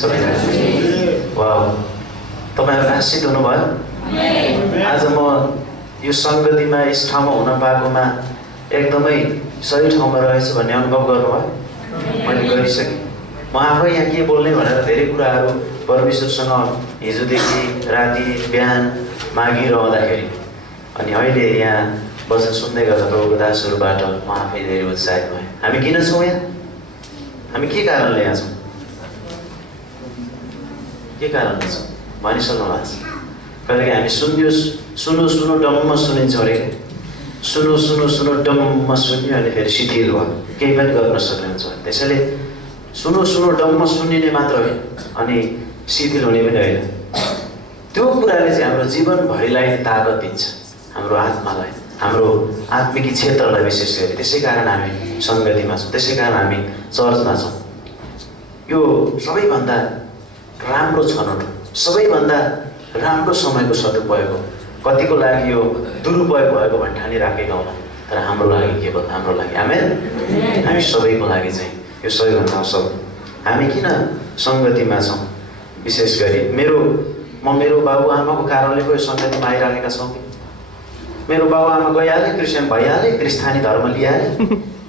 सबैजना वाह, तपाईहरु आशिष हुनुभयो। आज म यो संगतिमा यस ठाउँमा हुन पाएकोमा एकदमै सही ठाउँमा रहेछु भन्ने अनुभव गर्नुभयो। मैले गरिसकेँ। म आफै यहाँ के बोल्ने भनेर धेरै कुराहरू परमेश्वरसँग हिजोदेखि राति बिहान मागिरहँदाखेरि अनि अहिले यहाँ वचन सुन्दै गर्दा प्रभुको दासहरूबाट म आफै धेरै उत्साहित भएँ। हामी किन छौँ यहाँ? हामी के कारणले यहाँ छौँ? के कारणले छौँ भनिसक्नु भएको छ। कहिलेकाहीँ हामी सुन्नु सुन्नु डम्म सुनिन्छौँ अरे, सुन्नु डम्म सुन्यो अनि फेरि शिथिल भयो, केही पनि गर्न सक्ने हुन्छ। त्यसैले सुन्नु डम्म सुनिने मात्र होइन अनि शिथिल हुने पनि होइन। त्यो कुराले चाहिँ हाम्रो जीवनभरिलाई तागत दिन्छ, हाम्रो आत्मालाई, हाम्रो आत्मिक क्षेत्रलाई विशेष गरी। त्यसै कारण हामी सङ्गतिमा छौँ, त्यसै कारण हामी चर्चमा छौँ। यो सबैभन्दा राम्रो छनौट, सबैभन्दा राम्रो समयको सदुपयोग हो। कतिको लागि यो दुरुपयोग भएको भन्ने ठानिराखेका होला, तर हाम्रो लागि, केवल हाम्रो लागि, हामी सबैको लागि चाहिँ यो सबैभन्दा असल। हामी किन सङ्गतिमा छौँ? विशेष गरी म मेरो बाबुआमाको कारणले पो यो सङ्गतिमा आइराखेका छौँ कि मेरो बाबुआमा गइहाले, क्रिस्चियन भइहाले, क्रिस्तानी धर्म लिइहाले,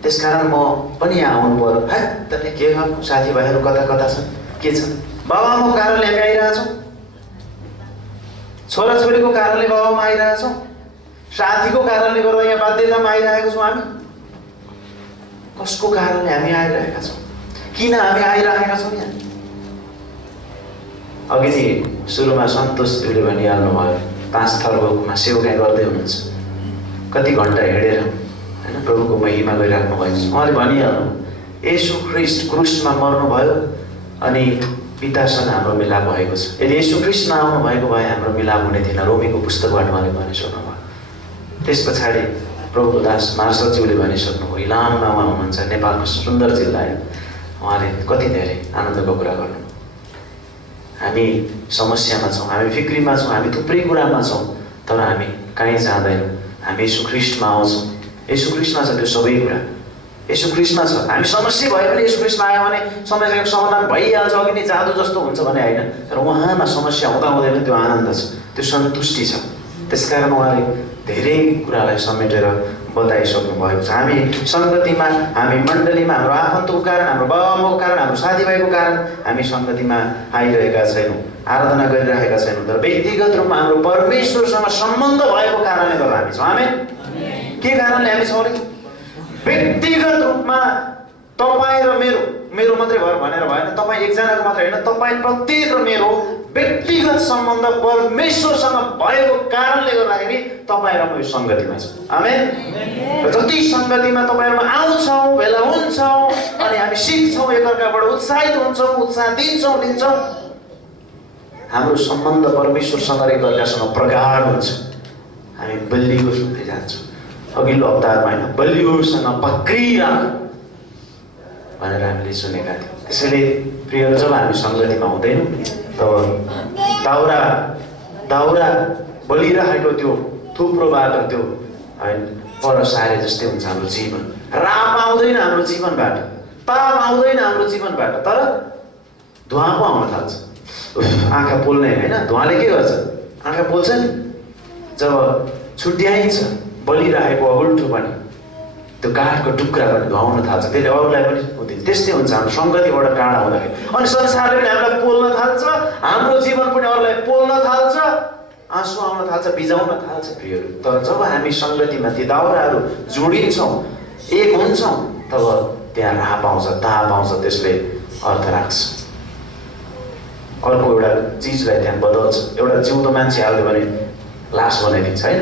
त्यसकारण म पनि यहाँ आउनु पर्यो। है त के गर्नु, साथीभाइहरू कता कता छन्, के छन्? बाबुआमाको कारणले हामी आइरहेछौँ, छोराछोरीको कारणले बाबुआमा आइरहेछौँ, साथीको कारणले गर्दा यहाँ बाध्यतामा आइरहेको छौँ। हामी कसको कारणले हामी आइरहेका छौँ? किन हामी आइरहेका छौँ यहाँ? अघि नि सुरुमा सन्तोषज्यूले भनिहाल्नु भयो, 5 थरकोमा सेवकाई गर्दै हुनुहुन्छ, कति घन्टा हिँडेर होइन प्रभुको महिमा गरिराख्नु भएको छ। उहाँले भनिहाल्नु, येशू ख्रिस्ट क्रुसमा मर्नुभयो अनि पितासँग हाम्रो मिलाप भएको छ। यदि येशू ख्रिस्ट नआउनु भएको भए हाम्रो मिलाप हुने थिएन, रोमीको पुस्तकबाट उहाँले भनिसक्नुभयो। त्यस पछाडि प्रभुको दास मार्सलज्यूले भनिसक्नुभयो, इलाममा उहाँ हुनुहुन्छ, नेपालको सुन्दर जिल्ला हो। उहाँले कति धेरै आनन्दको कुरा गर्नु। हामी समस्यामा छौँ, हामी फिक्रीमा छौँ, हामी थुप्रै कुरामा छौँ, तर हामी कहीँ जाँदैनौँ। हामी येशू ख्रिस्टमा आउँछौँ, येशू ख्रिस्टमा छ त्यो सबै कुरा, येशू ख्रिस्टमा छ। हामी समस्या भयो भने येशू ख्रिस्टमा आयो भने समस्याको समाधान भइहाल्छ, अघि नै जादु जस्तो हुन्छ भने होइन, तर उहाँमा समस्या हुँदा हुँदैन त्यो आनन्द छ, त्यो सन्तुष्टि छ। त्यसकारण उहाँले धेरै कुरालाई समेटेर बताइसक्नु भएको छ। हामी सङ्गतिमा, हामी मण्डलीमा, हाम्रो आफन्तको कारण, हाम्रो बाबुआमाको कारण, हाम्रो साथीभाइको कारण हामी सङ्गतिमा आइरहेका छैनौँ, आराधना गरिरहेका छैनौँ, तर व्यक्तिगत रूपमा हाम्रो परमेश्वरसँग सम्बन्ध भएको कारणले गर्दा हामी छौँ। हामी के कारणले हामी छौँ अरे? व्यक्तिगत रूपमा तपाईँ र मेरो मात्रै भयो भनेर भएन, तपाईँ एकजनाको मात्रै होइन, तपाईँ प्रत्येक र मेरो व्यक्तिगत सम्बन्ध परमेश्वरसँग भएको कारणले गर्दाखेरि तपाईँ र म यो सङ्गतिमा छौँ। आमेन। र जति सङ्गतिमा तपाईँहरूमा आउँछौँ, भेला हुन्छौँ अनि हामी सिक्छौँ, एकअर्काबाट उत्साहित हुन्छौँ, उत्साह दिन्छौँ, हाम्रो सम्बन्ध परमेश्वरसँग र एकअर्कासँग प्रगाढ हुन्छ। हामी बलियो हुँदै जान्छौँ। अघिल्लो हप्ताहरूमा होइन, बलियोसँग पक्रिराख भनेर हामीले सुनेका थियौँ। त्यसैले प्रिय, जब हामी सङ्गतिमा हुँदैनौँ तब दाउरा बलिरहेको त्यो थुप्रोबाट त्यो होइन पर सारे जस्तै हुन्छ हाम्रो जीवन। राप आउँदैन हाम्रो जीवनबाट, ताप आउँदैन हाम्रो जीवनबाट, तर धुवा पो आउन थाल्छ। आँखा पोल्ने होइन, धुवाले के गर्छ? आँखा पोल्छ नि। जब छुट्याइन्छ बलिरहेको अगुल्ठो पनि, त्यो काठको टुक्रा पनि धुवाउन थाल्छ, त्यसले अरूलाई पनि हुँदैन। त्यस्तै हुन्छ हाम्रो सङ्गतिबाट टाढा हुँदाखेरि। अनि संसारले पनि हामीलाई पोल्न थाल्छ, हाम्रो जीवन पनि अरूलाई पोल्न थाल्छ, आँसु आउन थाल्छ, बिजाउन थाल्छ प्रियहरू। तर जब हामी सङ्गतिमा ती दाउराहरू जोडिन्छौँ, एक हुन्छौँ, तब त्यहाँ राप आउँछ, ताप आउँछ, त्यसले अर्थ राख्छ, अर्को एउटा चिजलाई त्यहाँ बदल्छ। एउटा जिउँदो मान्छे हाल्यो भने लास बनाइदिन्छ होइन,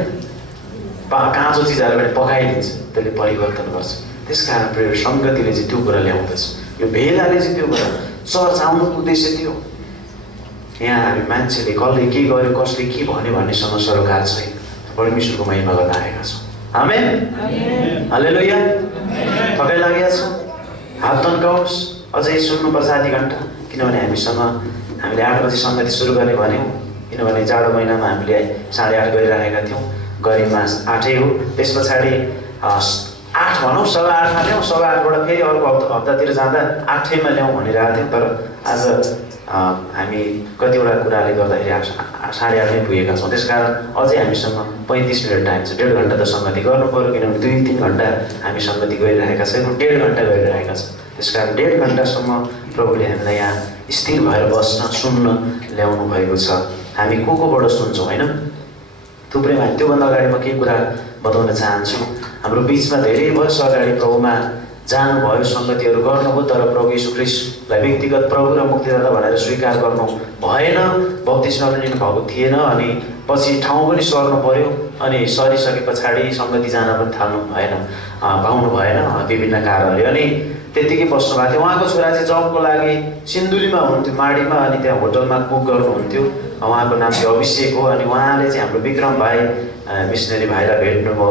काँचो चिज हाल्यो भने पकाइदिन्छ, त्यसले परिवर्तन गर्छ। त्यस कारण प्रिय, सङ्गतिले चाहिँ त्यो कुरा ल्याउँदछ। यो भेलाले चाहिँ त्यो कुरा, चर्च आउनुको उद्देश्य त्यो। यहाँ हामी मान्छेले कसले के गर्यो, कसले के भन्यो भन्नेसँग सरोकार छैन, परमेश्वरको महिमा गर्न आएका छौँ। आमेन, हालेलुया। थकाइ लागेको छ, हात तन्काओस्, अझै सुन्नुपर्छ आधी घन्टा, किनभने हामीले 8 बजी सङ्गति सुरु गर्ने भन्यौँ, किनभने जाडो महिनामा हामीले 8:30 गरिरहेका थियौँ, गरिमा 8 हो। त्यस पछाडि 8 भनौँ, 8:15 ल्याउँ, 8:15बाट फेरि अर्को हप्तातिर जाँदा 8मा ल्याउँ भनिरहेको थियौँ, तर आज हामी कतिवटा कुराले गर्दाखेरि 8:30 नै पुगेका छौँ। त्यसकारण अझै हामीसँग 35 मिनट टाइम छ। 1.5 घन्टा त सङ्गति गर्नु पऱ्यो, किनभने 2-3 घन्टा हामी सङ्गति गरिरहेका छैनौँ, 1.5 घन्टा गरिरहेका छौँ। त्यसकारण 1.5 घन्टासम्म प्रभुले हामीलाई यहाँ स्थिर भएर बस्न सुन्न ल्याउनु भएको छ। हामी कोबाट सुन्छौँ होइन? थुप्रै हामी त्योभन्दा अगाडि म केही कुरा बताउन चाहन्छु। हाम्रो बिचमा धेरै वर्ष अगाडि प्रभुमा जानुभयो, सङ्गतिहरू गर्नुभयो, तर प्रभु यीशु ख्रीष्टलाई व्यक्तिगत प्रभु र मुक्तिदाता भनेर स्वीकार गर्नु भएन, बप्तिस्मा पनि लिनुभएको थिएन, अनि पछि ठाउँ पनि सर्नु पर्यो, अनि सरिसके पछाडि सङ्गति जान पनि थाल्नु भएन, पाउनु भएन विभिन्न कारणले। अनि त्यतिकै बस्नु भएको थियो। उहाँको छोरा चाहिँ जबको लागि सिन्धुलीमा हुनुहुन्थ्यो, माडीमा, अनि त्यहाँ होटलमा कुक गर्नुहुन्थ्यो। उहाँको नाम चाहिँ अभिषेक हो। अनि उहाँले चाहिँ हाम्रो विक्रम भाइ मिसनरी भाइलाई भेट्नुभयो,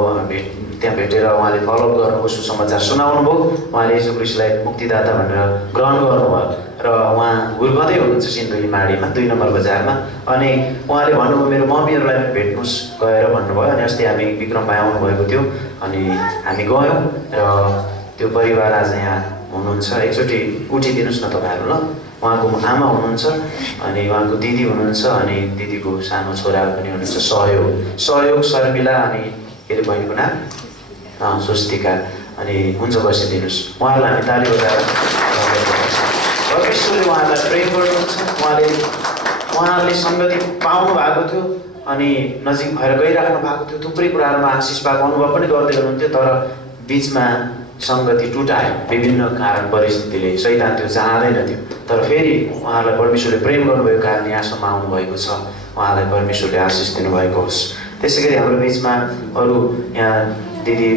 त्यहाँ भेटेर उहाँले फलोअप गर्नुभयो, सुसमाचार सुनाउनु भयो। उहाँले यीशु ख्रीष्टलाई मुक्तिदाता भनेर ग्रहण गर्नुभयो र उहाँ हुर्कँदै हुनुहुन्छ सिन्धुली माडीमा 2 नम्बर बजारमा। अनि उहाँले भन्नुभयो मेरो मम्मीहरूलाई पनि भेट्नुहोस् गएर भन्नुभयो। अनि अस्ति हामी विक्रम भाइ आउनुभएको थियो, अनि हामी गयौँ र त्यो परिवार आज यहाँ हुनुहुन्छ। एकचोटि उठिदिनुहोस् न तपाईँहरू ल। उहाँको आमा हुनुहुन्छ, अनि उहाँको दिदी हुनुहुन्छ, अनि दिदीको सानो छोरा पनि हुनुहुन्छ सहयोग शर्मिला, अनि के अरे बहिनीको नाम स्वस्तिका। अनि हुन्छ बसिदिनुहोस्। उहाँहरूलाई हामी ताली बजाएर परमेश्वरले उहाँहरूलाई प्रेम गर्नुहुन्छ। उहाँहरूले सङ्गति पाउनु भएको थियो, अनि नजिक भएर गइराख्नु भएको थियो। थुप्रै कुराहरूमा आशिष पाएको अनुभव पनि गर्दै हुनुहुन्थ्यो, तर बिचमा सङ्गति टुटायो विभिन्न कारण परिस्थितिले। शैतान त्यो चाहँदैन थियो, तर फेरि उहाँहरूलाई परमेश्वरले प्रेम गर्नुभएको कारण यहाँसम्म आउनुभएको छ। उहाँलाई परमेश्वरले आशिष दिनुभएको होस्। त्यसै गरी हाम्रो बिचमा अरू यहाँ दिदी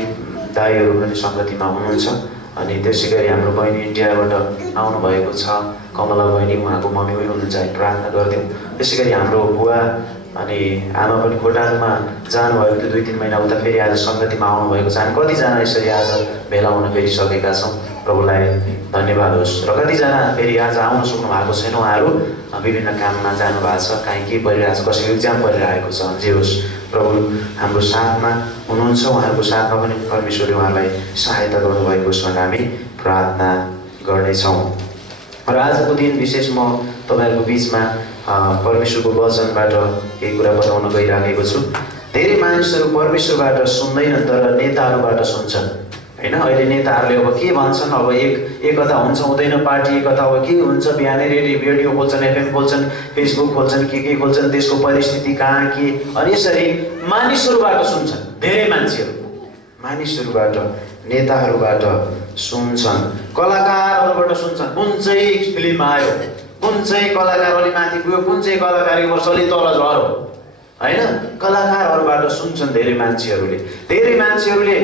दाईहरू पनि सङ्गतिमा हुनुहुन्छ। अनि त्यसै गरी हाम्रो बहिनी इन्डियाबाट आउनुभएको छ, कमला बहिनी, उहाँको मम्मी पनि हुनुहुन्छ, हामी प्रार्थना गरिदिउँ। त्यसै गरी हाम्रो बुवा अनि आमा पनि खोटाङमा जानुभएको थियो 2-3 महिना उता, फेरि आज सङ्गतिमा आउनुभएको छ। हामी कतिजना यसरी आज भेला हुन फेरिसकेका छौँ, प्रभुलाई धन्यवाद होस्। र कतिजना फेरि आज आउन सक्नु भएको छैन, उहाँहरू विभिन्न काममा जानुभएको छ, काहीँ के परिरहेको छ, कसैको इक्जाम परिरहेको छ। जे होस् प्रभु हाम्रो साथमा हुनुहुन्छ, उहाँहरूको साथमा पनि परमेश्वरले उहाँलाई सहायता गर्नुभएको होस् भनेर हामी प्रार्थना गर्नेछौँ। र आजको दिन विशेष म तपाईँहरूको बिचमा परमेश्वरको वचनबाट केही कुरा बताउन गइराखेको छु। धेरै मानिसहरू परमेश्वरबाट सुन्दैनन्, तर नेताहरूबाट सुन्छन् होइन। अहिले नेताहरूले अब के भन्छन्, अब एकता हुन्छ हुँदैन, पार्टी एकता अब के हुन्छ, बिहानै रेडियो खोल्छन्, FM खोल्छन्, फेसबुक खोल्छन्, के खोल्छन्, देशको परिस्थिति कहाँ के, अनि यसरी मानिसहरूबाट सुन्छन्। धेरै मानिसहरूबाट नेताहरूबाट सुन्छन्, कलाकारहरूबाट सुन्छन्। कुन चाहिँ फिल्म आयो, कुन चाहिँ कलाकार अलि माथि गयो, कुन चाहिँ कलाकारको वर्ष अलि तल झर्यो होइन, कलाकारहरूबाट सुन्छन् धेरै मान्छेहरूले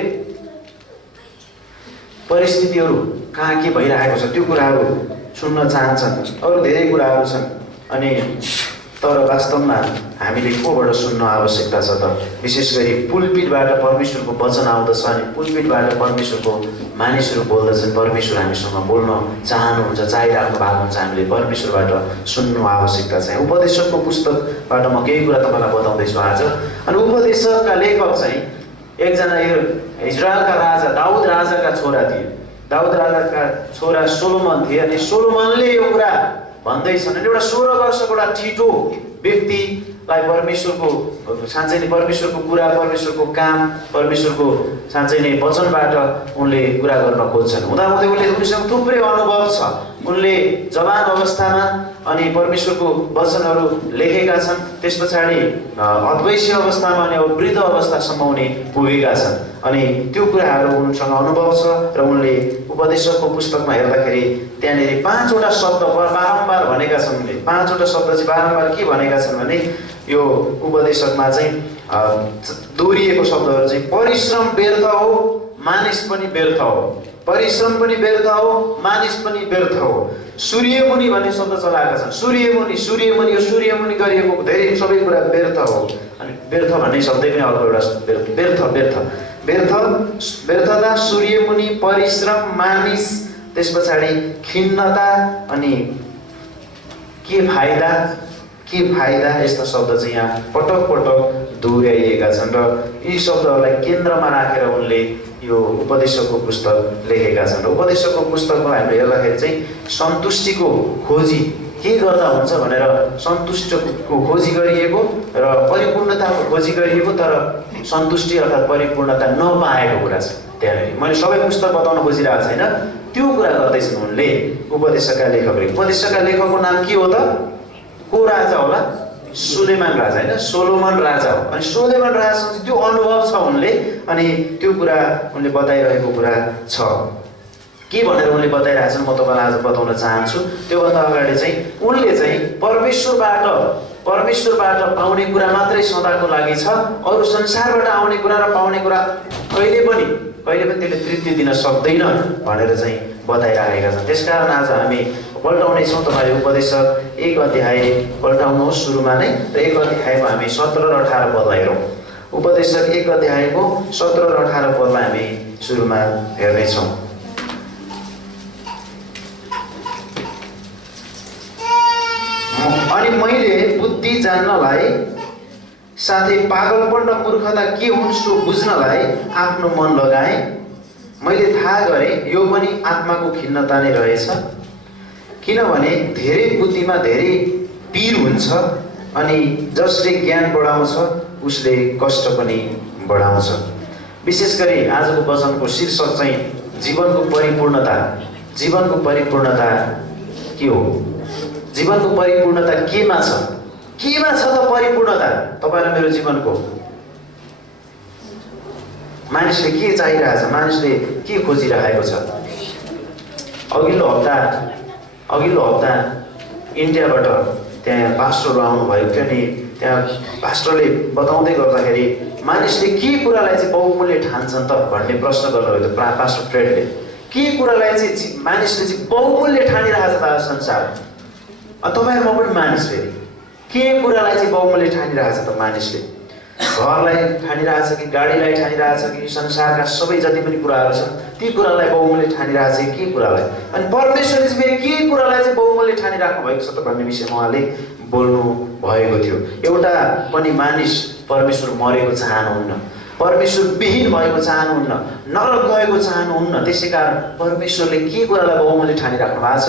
परिस्थितिहरू कहाँ के भइरहेको छ त्यो कुराहरू सुन्न चाहन्छन्। अरू धेरै कुराहरू छन्। अनि तर वास्तवमा हामीले कोबाट सुन्न आवश्यकता छ त? विशेष गरी पुलपिटबाट परमेश्वरको वचन आउँदछ, अनि पुलपिटबाट परमेश्वरको मानिसहरू बोल्दछन्। परमेश्वर हामीसँग बोल्न चाहनुहुन्छ, चाहिराख्नु भएको हुन्छ। हामीले परमेश्वरबाट सुन्नु आवश्यकता छ। उपदेशकको पुस्तकबाट म केही कुरा तपाईँलाई बताउँदैछु आज। अनि उपदेशकका लेखक चाहिँ एकजना इजरायलका राजा दाउद राजाका छोरा थिए। दाउद राजाका छोरा सोलोमन थिए। अनि सोलोमनले यो कुरा भन्दैछन्, एउटा 16 वर्षको एउटा ठिटो व्यक्तिलाई परमेश्वरको साँच्चै नै परमेश्वरको कुरा, परमेश्वरको काम, परमेश्वरको साँच्चै नै वचनबाट उनले कुरा गर्न खोज्छन्। हुँदाहुँदै उनीसँग थुप्रै अनुभव छ। उनले जवान अवस्थामा अनि परमेश्वरको वचनहरू लेखेका छन्। त्यस पछाडि अद्वैष्य अवस्थामा अनि अब वृद्ध अवस्थासम्म उनी पुगेका छन्। अनि त्यो कुराहरू उनसँग अनुभव छ। र उनले उपदेशकको पुस्तकमा हेर्दाखेरि त्यहाँनिर 5वटा शब्द बारम्बार भनेका छन्। उनले 5वटा शब्द चाहिँ बारम्बार के भनेका छन् भने, यो उपदेशकमा चाहिँ दोहोरिएको शब्दहरू चाहिँ परिश्रम व्यर्थ हो, मानिस पनि व्यर्थ हो। परिश्रम पनि व्यर्थ हो, मानिस पनि व्यर्थ हो। सूर्यमुनि भन्ने शब्द चलाएका छन्। सूर्यमुनि यो सूर्यमुनि गरिएको धेरै सबै कुरा व्यर्थ हो। अनि व्यर्थ भन्ने शब्दै पनि अर्को एउटा व्यर्थता, सूर्यमुनि, परिश्रम, मानिस, त्यस पछाडि खिन्नता, अनि के फाइदा यस्ता शब्द चाहिँ यहाँ पटक दोहोऱ्याइएका छन्। र यी शब्दहरूलाई केन्द्रमा राखेर उनले यो उपदेशकको पुस्तक लेखेका छन्। र उपदेशकको पुस्तकमा हामीले हेर्दाखेरि चाहिँ सन्तुष्टिको खोजी के गर्दा हुन्छ भनेर सन्तुष्टको खोजी गरिएको र परिपूर्णताको खोजी गरिएको तर सन्तुष्टि अर्थात् परिपूर्णता नपाएको कुरा छ। त्यहाँनिर मैले सबै पुस्तक बताउन खोजिरहेको छैन, त्यो कुरा गर्दैछन् उनले। उपदेशका लेखकले, उपदेशका लेखकको नाम के हो त? को राजा होला? सुलेमान राजा होइन, सोलोमन राजा हो। अनि सोलोमन राजासँग त्यो अनुभव छ उनले, अनि त्यो कुरा उनले बताइरहेको कुरा छ। के भनेर उनले बताइरहेछन् म तपाईँलाई आज बताउन चाहन्छु। त्योभन्दा अगाडि चाहिँ उनले चाहिँ परमेश्वरबाट पाउने कुरा मात्रै सदाको लागि छ, अरू संसारबाट आउने कुरा र पाउने कुरा कहिले पनि त्यसले तृप्ति दिन सक्दैन भनेर चाहिँ बताइरहेका छन्। त्यसकारण आज हामी पल्टाउनेछौँ। तपाईँ उपदेशक 1 अध्याय पल्टाउनुहोस् सुरुमा नै, र 1 अध्यायमा हामी 17 र 18 पदलाई हेरौँ। उपदेशक 1 अध्यायको 17 र 18 पदलाई हामी सुरुमा हेर्नेछौँ। अनि मैले बुद्धि जान्नलाई साथै पागलपन र मूर्खता के हुन् सो बुझ्नलाई आफ्नो मन लगाएँ। मैले थाहा गरेँ यो पनि आत्माको खिन्नता नै रहेछ, किनभने धेरै बुद्धिमा धेरै पीर हुन्छ, अनि जसले ज्ञान बढाउँछ उसले कष्ट पनि बढाउँछ। विशेष गरी आजको वचनको शीर्षक चाहिँ जीवनको परिपूर्णता। जीवनको परिपूर्णता के हो? जीवनको परिपूर्णता केमा छ? केमा छ त परिपूर्णता तपाईँ र मेरो जीवनको? मानिसले के चाहिरहेछ? मानिसले के खोजिरहेको छ? अघिल्लो हप्ता इन्डियाबाट त्यहाँ पास्टरहरू आउनुभएको थियो नि, त्यहाँ पास्टरले बताउँदै गर्दाखेरि मानिसले के कुरालाई चाहिँ बहुमूल्य ठान्छन् त भन्ने प्रश्न गर्नुभयो पास्टर फ्रेडले। के कुरालाई चाहिँ मानिसले चाहिँ बहुमूल्य ठानिरहेछ त संसार? तपाईँ म पनि मानिस फेरि के कुरालाई चाहिँ बहुमूल्य ठानिरहेछ त मानिसले? घरलाई ठानिरहेछ कि गाडीलाई ठानिरहेछ कि संसारका सबै जति पनि कुराहरू छन् ती कुरालाई बहुमूल्य ठानिरहेछ कि के कुरालाई? अनि परमेश्वरले चाहिँ के कुरालाई चाहिँ बहुमूल्य ठानिराख्नु भएको छ त भन्ने विषयमा उहाँले बोल्नु भएको थियो। एउटा पनि मानिस परमेश्वर मरेको चाहनुहुन्न, परमेश्वर विहीन भएको चाहनुहुन्न, नरक गएको चाहनुहुन्न। त्यसै कारण परमेश्वरले के कुरालाई बहुमूल्य ठानिराख्नु भएको छ,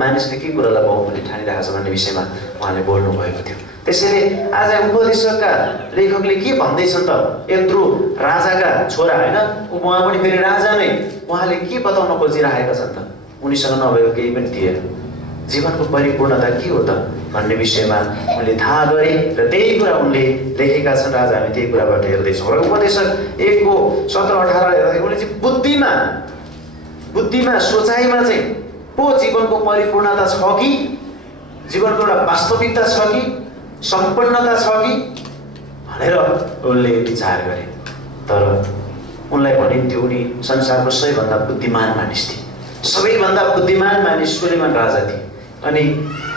मानिसले के कुरालाई बहुमूल्य ठानिरहेको छ भन्ने विषयमा उहाँले बोल्नु भएको थियो। त्यसैले आज उपदेशकका लेखकले के भन्दैछन् त? यत्रो राजाका छोरा होइन, उहाँ पनि फेरि राजा नै, उहाँले के बताउन खोजिरहेका छन् त? उनीसँग नभएको केही पनि थिएन। जीवनको परिपूर्णता के हो त भन्ने विषयमा उनले थाहा गरे र त्यही कुरा उनले लेखेका छन्। आज हामी त्यही कुराबाट हेर्दैछौँ। र उपदेशक 1 को 17-18 हेर्दाखेरि उनले चाहिँ बुद्धिमा सोचाइमा चाहिँ पो जीवनको परिपूर्णता छ कि, जीवनको एउटा वास्तविकता छ कि, सम्पन्नता छ कि भनेर उनले विचार गरे। तर उनलाई भनिन्थ्यो उनी संसारको सबैभन्दा बुद्धिमान मानिस थिए। सबैभन्दा बुद्धिमान मानिस सुलेमान राजा थिए। अनि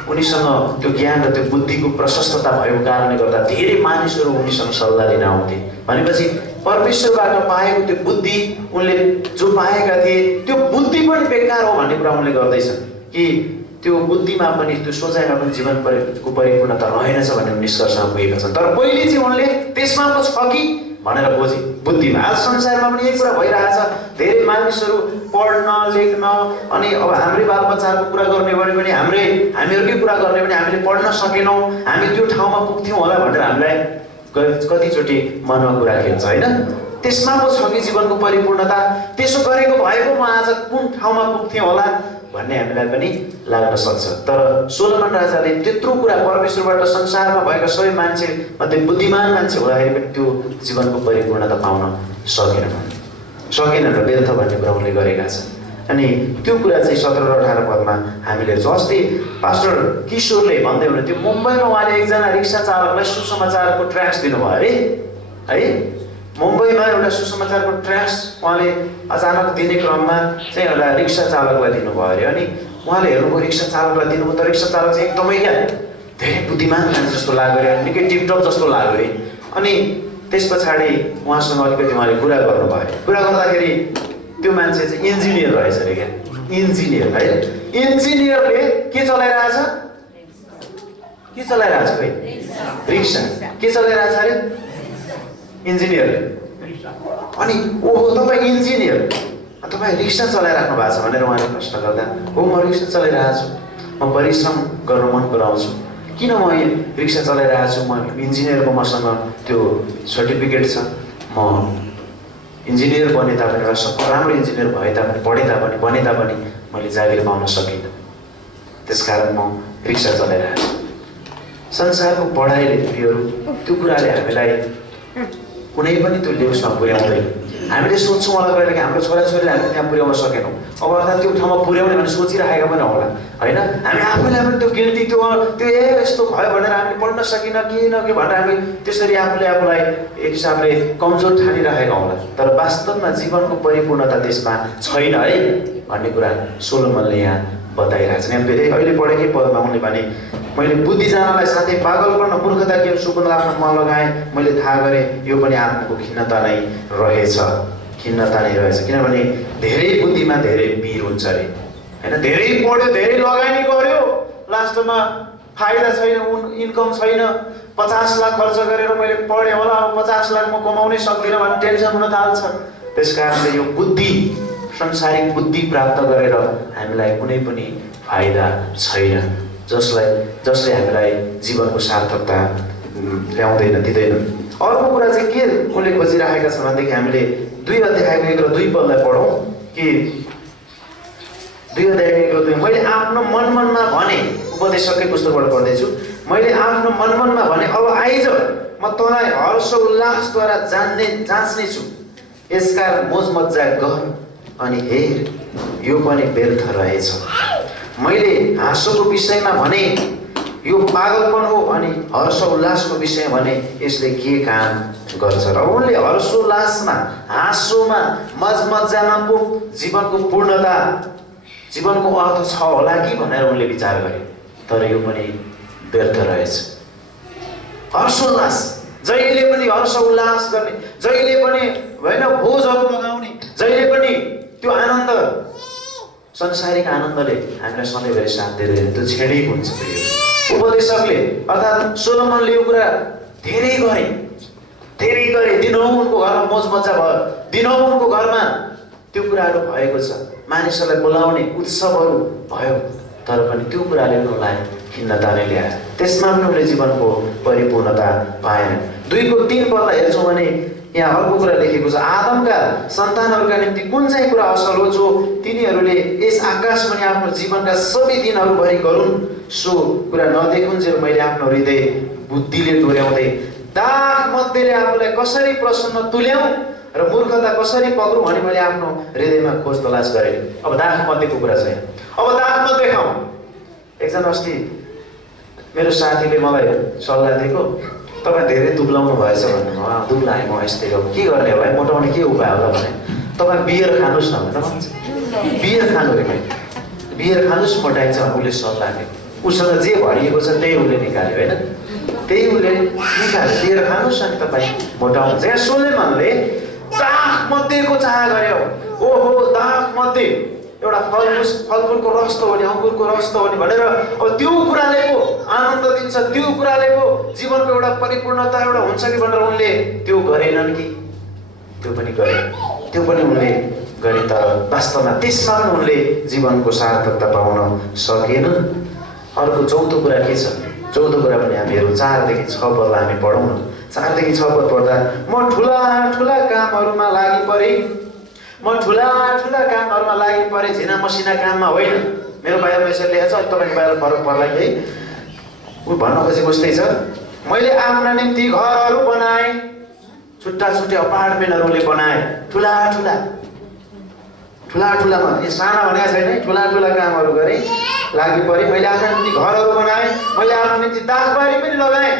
उनीसँग त्यो ज्ञान र त्यो बुद्धिको प्रशस्तता भएको कारणले गर्दा धेरै मानिसहरू उनीसँग सल्लाह लिन आउँथे। भनेपछि परमेश्वरबाट पाएको त्यो बुद्धि उनले जो पाएका थिए त्यो बुद्धि पनि बेकार हो भन्ने कुरा उनले गर्दैछन् कि त्यो बुद्धिमा पनि त्यो सोचाइमा पनि जीवनको परिपूर्णता रहेनछ भन्ने निष्कर्षमा पुगेका छन्। तर पहिले चाहिँ उनले त्यसमा पो छ कि भनेर खोजे बुद्धिमा। आज संसारमा पनि यही कुरा भइरहेछ। धेरै मानिसहरू पढ्न लेख्न अनि अब हाम्रै बालबच्चाहरूको कुरा गर्ने भने पनि हामीहरूकै कुरा गर्ने भने हामीले पढ्न सकेनौँ, हामी त्यो ठाउँमा पुग्थ्यौँ होला भनेर हामीलाई कतिचोटि मनमा कुरा खेल्छ होइन। त्यसमा पो छ कि जीवनको परिपूर्णता? त्यसो गरेको भए पो म आज कुन ठाउँमा पुग्थेँ होला भन्ने हामीलाई पनि लाग्न सक्छ। तर सोलोमन राजाले त्यत्रो कुरा परमेश्वरबाट संसारमा भएका सबै मान्छे मध्ये बुद्धिमान मान्छे हुँदाखेरि पनि त्यो जीवनको परिपूर्णता पाउन सकेन र व्यर्थ भन्ने कुरा उनले गरेका छन्। अनि त्यो कुरा चाहिँ 17 र 18 पदमा हामीले हेर्छौँ। अस्ति पास्टर किशोरले भन्दै हुनुहुन्थ्यो मुम्बईमा उहाँले एकजना रिक्सा चालकलाई सुसमाचारको ट्र्याक्स दिनुभयो अरे है। मुम्बईमा एउटा सुसमाचारको ट्र्याक्स उहाँले अचानक दिने क्रममा चाहिँ एउटा रिक्सा चालकलाई दिनुभयो अरे। अनि उहाँले हेर्नुभयो रिक्सा चालकलाई दिनुभयो, तर रिक्सा चालक चाहिँ एकदमै धेरै बुद्धिमान मान्छे जस्तो लाग्यो अरे, निकै टिपटप जस्तो लाग्यो अरे। अनि त्यस पछाडि उहाँसँग अलिकति उहाँले कुरा गर्नुभयो। कुरा गर्दाखेरि त्यो मान्छे चाहिँ इन्जिनियर रहेछ अरे क्या, इन्जिनियर है। इन्जिनियरले के चलाइरहेछ खै? रिक्सा। के चलाइरहेछ अरे? इन्जिनियर। अनि ओहो तपाईँ इन्जिनियर, तपाईँ रिक्सा चलाइराख्नु भएको छ भनेर उहाँले प्रश्न गर्दा हो म रिक्सा चलाइरहेको छु। म परिश्रम गर्न मन पराउँछु, किन म रिक्सा चलाइरहेको छु, म इन्जिनियरको मसँग त्यो सर्टिफिकेट छ, म इन्जिनियर बने तापनि एउटा राम्रो इन्जिनियर भए तापनि पढे तापनि बने तापनि मैले जागिर पाउन सकिनँ, त्यसकारण म रिक्सा चलाइरहेको छु। संसारको पढाइले त्यो कुराले हामीलाई कुनै पनि त्यो लेउसमा पुर्याउँदैन। हामीले सोच्छौँ होला कहिलेकाहीँ हाम्रो छोराछोरीले हामीले त्यहाँ पुर्याउन सकेनौँ, अब अर्थात् त्यो ठाउँमा पुर्याउने भने सोचिरहेका पनि होला होइन। हामी आफूलाई पनि त्यो गिल्टी त्यो यस्तो भयो भनेर हामीले पढ्न सकिनँ किन के भनेर हामी त्यसरी आफूले आफूलाई एक हिसाबले कमजोर ठानिरहेका होला। तर वास्तवमा जीवनको परिपूर्णता त्यसमा छैन है भन्ने कुरा सोलोमनले यहाँ बताइरहेको छ। यहाँ फेरि अहिले पढेकै पदमा उनले भने, मैले बुद्धि जानलाई साथै पागलपन र मूर्खता के सुकुन आफ्नो मन लगाएँ, मैले थाहा गरेँ यो पनि आत्माको खिन्नता नै रहेछ, खिन्नता नै रहेछ। किनभने धेरै बुद्धिमा धेरै वीर हुन्छ अरे होइन। धेरै पढ्यो, धेरै लगानी गर्यो, लास्टमा फाइदा छैन, इन्कम छैन, 50 लाख खर्च गरेर मैले पढेँ होला, अब 50 लाख म कमाउनै सक्दिनँ भने टेन्सन हुन थाल्छ। त्यस कारणले यो बुद्धि, संसारिक बुद्धि प्राप्त गरेर हामीलाई कुनै पनि फाइदा छैन, जसले हामीलाई जीवनको सार्थकता ल्याउँदैन, दिँदैन। अर्को कुरा चाहिँ के उनले खोजिरहेका छन् भनेदेखि हामीले 2 अध्यायको 1 र 2 पदलाई पढौँ कि 2 अध्यायको 1 र 2, मैले आफ्नो मनमनमा भने, उपदेशकै पुस्तकबाट पढ्दैछु, मैले आफ्नो मनमनमा भने अब आइज म तँलाई हर्ष उल्लासद्वारा जाँच्ने छु, यसकारण मोज मज्जा गर अनि हेर यो पनि व्यर्थ रहेछ। मैले हाँसोको विषयमा भने यो पागलपन हो अनि हर्ष उल्लासको विषयमा भने यसले के काम गर्छ। र उनले हर्षोल्लासमा, हाँसोमा, मजमज्जामा पो जीवनको पूर्णता, जीवनको अर्थ छ होला कि भनेर उनले विचार गरे, तर यो पनि व्यर्थ रहेछ। हर्षोल्लास, जहिले पनि हर्ष उल्लास गर्ने, जहिले पनि होइन भोजहरू लगाउने, जहिले पनि त्यो आनन्द, संसारिक आनन्दले हामीलाई सधैँभरि साथ दिँदैन, त्यो छेडिएको हुन्छ। उपदेशकले अर्थात् सोलोमनले यो कुरा धेरै गरे, दिनौँ उनको घरमा मोज मजा भयो, दिनौँ उनको घरमा त्यो कुराहरू भएको छ, मानिसहरूलाई बोलाउने उत्सवहरू भयो, तर पनि त्यो कुराले उनलाई खिन्नता नै ल्यायो, त्यसमा पनि उनले जीवनको परिपूर्णता पाएन। 2 को 3 पदलाई हेर्छौँ भने यहाँ अर्को कुरा लेखेको छ, आदमका सन्तानहरूका निम्ति कुन चाहिँ कुरा असल हो जो तिनीहरूले यस आकाशमा आफ्नो जीवनका सबै दिनहरूभरि गरून्, सो कुरा नदेखुन्जेल मैले आफ्नो हृदय बुद्धिले डोर्याउँदै दाग मध्येले आफूलाई कसरी प्रसन्न तुल्याउँ र मूर्खता कसरी पक्रौँ भने मैले आफ्नो हृदयमा खोज तलास गरेँ। अब दाग मध्येको कुरा छ, अब दाग मध्य खाउँ। एकजना अस्ति मेरो साथीले मलाई सल्लाह दिएको, तपाईँ धेरै दुब्लाउनु भएछ भन्नु, दुब्लाएँ म यस्तै हो, के गर्ने होला, मोटाउने के उपाय होला भने, तपाईँ बियर खानुहोस् न भने त बियर खानु रे, मैले बियर खानुहोस् मोटाइन्छ उसले सल्लाह दियो। उसँग जे भरिएको छ त्यही उसले निकाल्यो होइन, त्यही उसले निकाल्यो, बियर खानुहोस् अनि तपाईँ मोटाउनुहुन्छ। यहाँ सोलोमनले दाग मध्येको चाह गर्यो, ओहो दाग मध्ये एउटा फलफुलको रस त हो नि, अङ्गुरको रस त हो नि भनेर, अब त्यो कुराले पो आनन्द दिन्छ, त्यो कुराले पो जीवनको एउटा परिपूर्णता एउटा हुन्छ कि भनेर उनले त्यो गरेनन् कि, त्यो पनि उनले गरे, तर वास्तवमा त्यसमा पनि उनले जीवनको सार्थकता पाउन सकेनन्। अर्को चौथो कुरा के छ, चौथो कुरा पनि हामी हेरौँ, 4 देखि 6 पदलाई हामी पढौँ न। 4 देखि 6 पद पढ्दा, म ठुला कामहरूमा लागि परेँ, म ठुला कामहरूमा लागि परेँ, झिना मसिना काममा होइन। मेरो बाहिर यसरी लेखेको छ, तपाईँको बाहिर फरक पर्ला है, ऊ भन्न खोजेको उस्तै छ। मैले आफ्ना निम्ति घरहरू बनाएँ, छुट्टा अपार्टमेन्टहरूले बनाएँ, ठुलामा, यो साना भनेको छैन, ठुला कामहरू गरेँ, लागि परेँ। मैले आफ्ना निम्ति घरहरू बनाएँ, मैले आफ्ना निम्ति दाखबारी पनि लगाएँ,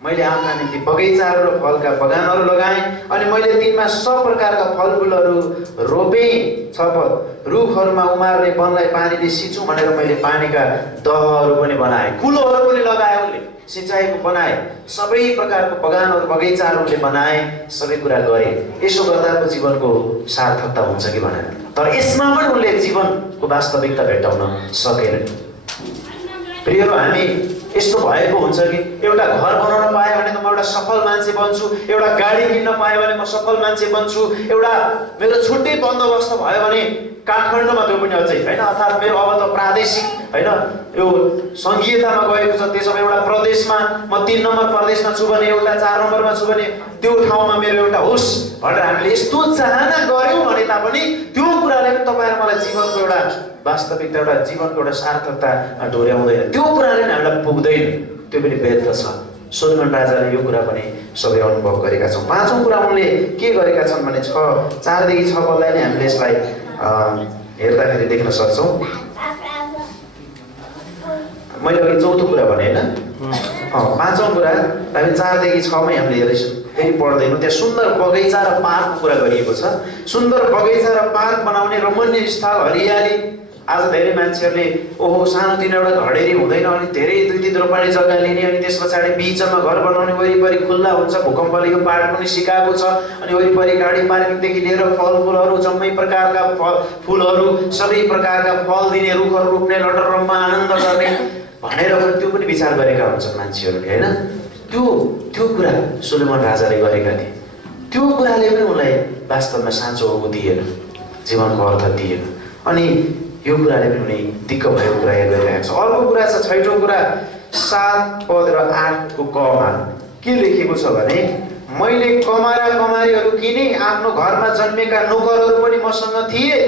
मैले आफ्ना निम्ति बगैँचाहरू र फलका बगानहरू लगाएँ, अनि मैले तिनमा सब प्रकारका फलफुलहरू रोपेँ। 6 पद, रुखहरूमा उमार्ने वनलाई पानीले सिँचौँ भनेर मैले पानीका दहहरू पनि बनाएँ, कुलोहरू पनि लगाएँ, उनले सिँचाइको बनाए, सबै प्रकारको बगानहरू बगैँचाहरूले बनाए, सबै कुरा गरे। यसो गर्दाको जीवनको सार्थकता हुन्छ कि भनेर, तर यसमा पनि उनले जीवनको वास्तविकता भेट्टाउन सकेनन्। प्रियहरू, हामी यस्तो भएको हुन्छ कि एउटा घर बनाउन पाएँ भने त म एउटा सफल मान्छे बन्छु, एउटा गाडी किन्न पाएँ भने म सफल मान्छे बन्छु, एउटा मेरो छुट्टै बन्दोबस्त भयो भने काठमाडौँमा त्यो पनि अझै होइन, अर्थात् मेरो अब त प्रादेशिक होइन यो सङ्घीयतामा गएको छ, त्यसमा एउटा प्रदेशमा म 3 नम्बर प्रदेशमा छु भने, एउटा 4 नम्बरमा छु भने त्यो ठाउँमा मेरो एउटा होस् भनेर हामीले यस्तो चाहना गऱ्यौँ भने तापनि त्यो कुराले पनि तपाईँ र मलाई जीवनको एउटा वास्तविकता, एउटा जीवनको एउटा सार्थकता डोर्याउँदैन, त्यो कुराले पनि हामीलाई पुग्दैन, त्यो पनि व्यर्थ छ। सोलोमन राजाले यो कुरा पनि सबै अनुभव गरेका छौँ। 5औं कुरा उनले के गरेका छन् भने 4 देखि 6 पदलाई नै हामीले यसलाई हेर्दाखेरि देख्न सक्छौँ। मैले अघि 4थो कुरा भने होइन, 5औं कुरा हामी 4 देखि 6 मै हामीले हेर्दैछौँ, फेरि पढ्दैनौँ। त्यहाँ सुन्दर बगैँचा र पार्कको कुरा गरिएको छ। सुन्दर बगैँचा र पार्क बनाउने, रमणीय स्थल, हरियाली। आज धेरै मान्छेहरूले ओहो सानोतिनो एउटा घडेरी हुँदैन, अनि धेरै 2-3 रोपानी जग्गा लिने, अनि त्यस पछाडि बिचमा घर बनाउने, वरिपरि खुल्ला हुन्छ, भूकम्पले यो पार्क पनि सिकाएको छ, अनि वरिपरि गाडी पार्किङदेखि लिएर फलफुलहरू, जम्मै प्रकारका फुलहरू, सबै प्रकारका फल दिने रुखहरू रोप्ने, लटरम्मा आनन्द गर्ने भनेर त्यो पनि विचार गरेका हुन्छन् मान्छेहरूले होइन। त्यो कुरा सोलोमन राजाले गरेका थिए। त्यो कुराले पनि उनलाई वास्तवमा साँचो दिएन, जीवनको अर्थ दिएन, अनि यो कुराले पनि उनी दिक्क भएको कुरा यहाँ गरिरहेको छ। अर्को कुरा छ 6औं कुरा 7 पद र 8 को कमा के लेखेको छ भने, मैले कमारा कमारीहरू किने, आफ्नो घरमा जन्मेका नोकरहरू पनि मसँग थिए,